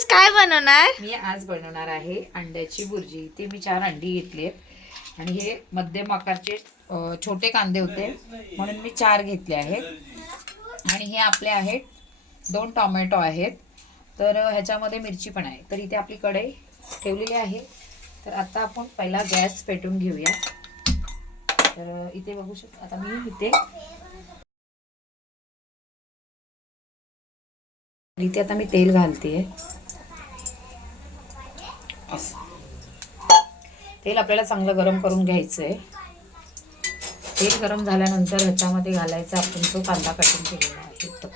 वेदूस काय बनवणार? मी आज बनवणार आहे अंड्याची भुर्जी. ते मी 4 अंडी घेतली आणि हे मध्यम आकारचे छोटे कांदे होते म्हणून मी 4 घेतले आहेत आणि हे आपले आहेत 2 टोमॅटो आहेत. तर ह्याच्यामध्ये मिरची पण आहे. तर इथे आपली कढई ठेवलेली आहे. तर आता आपण पहिला गॅस पेटवून घेऊया. तर इथे बघू शकता आता मी इथे आता मी तेल घालते. तेल आपल्याला चांगलं गरम करून घ्यायचं आहे. तेल गरम झाल्यानंतर ह्याच्यामध्ये घालायचा आपण तो कांदा कटिंग केलेला आहे तो.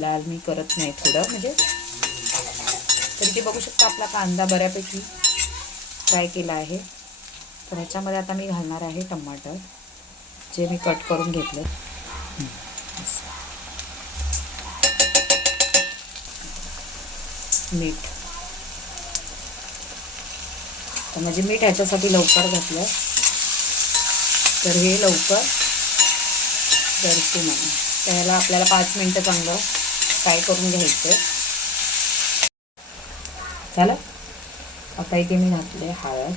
लाल मी करत नाही थोडं म्हणजे. तर इथे बघू शकता आपला कांदा बऱ्यापैकी फ्राय केला आहे. तर ह्याच्यामध्ये आता मी घालणार आहे टमाटर जे मी कट करून घेतले. मीठ तर म्हणजे मीठ ह्याच्यासाठी लवकर घातलं तर हे लवकर परतू म्हणून. त्याला आपल्याला 5 मिनिटं चांगलं फ्राय करून घ्यायचं. झालं. आता इथे मी घातले हळद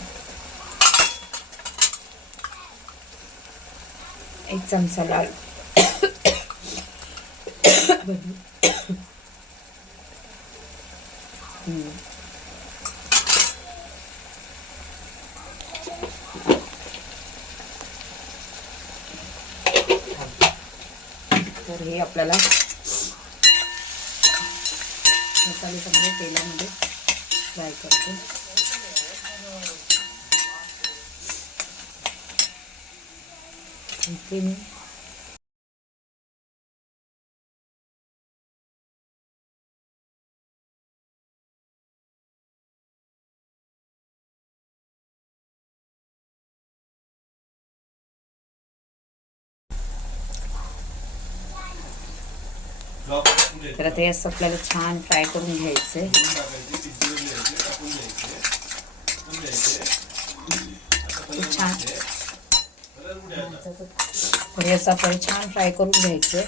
1 चमचा लाल तर हे आपल्याला मसाले सगळे तेलामध्ये फ्राय करतो. इथे मी तर आता हे असं आपल्याला छान फ्राय करून घ्यायचंय. खूप छान. तर हे असं आपल्याला छान फ्राय करून घ्यायचंय.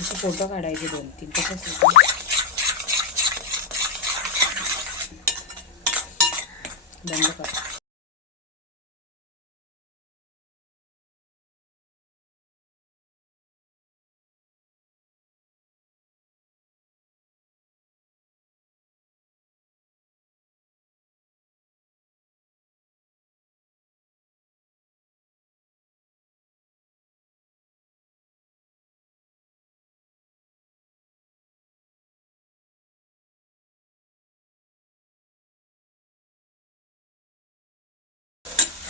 असे फोटो काढायचे 2-3 तसंच बंद कर.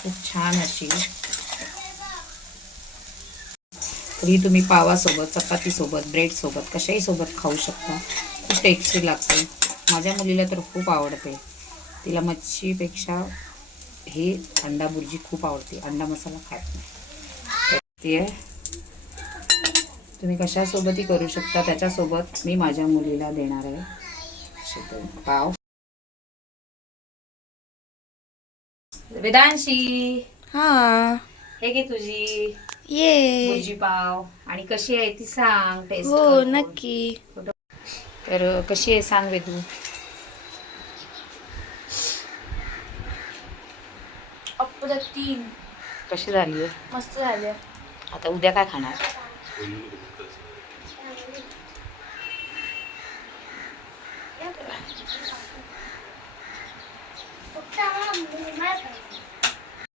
खूप छान अशी. तरी तुम्ही पावासोबत, चपातीसोबत, ब्रेडसोबत कशाही सोबत खाऊ शकता. खूप टेस्टी लागते. माझ्या मुलीला तर खूप आवडते. तिला मच्छीपेक्षा हे अंडा भुर्जी खूप आवडते. अंडा मसाला खात नाही. ते तुम्ही कशासोबतही करू शकता. त्याच्यासोबत मी माझ्या मुलीला देणार आहे पाव. वेदांशी हा हे घे तुझी ये भुर्जी पाव. आणि कशी आहे ती सांग. टेस्ट हो करून. नक्की. तर कशी आहे सांग वेदू. अप्रतिम. कशी झाली आहे. मस्त झाले. आता उद्या काय खाणार. फक्त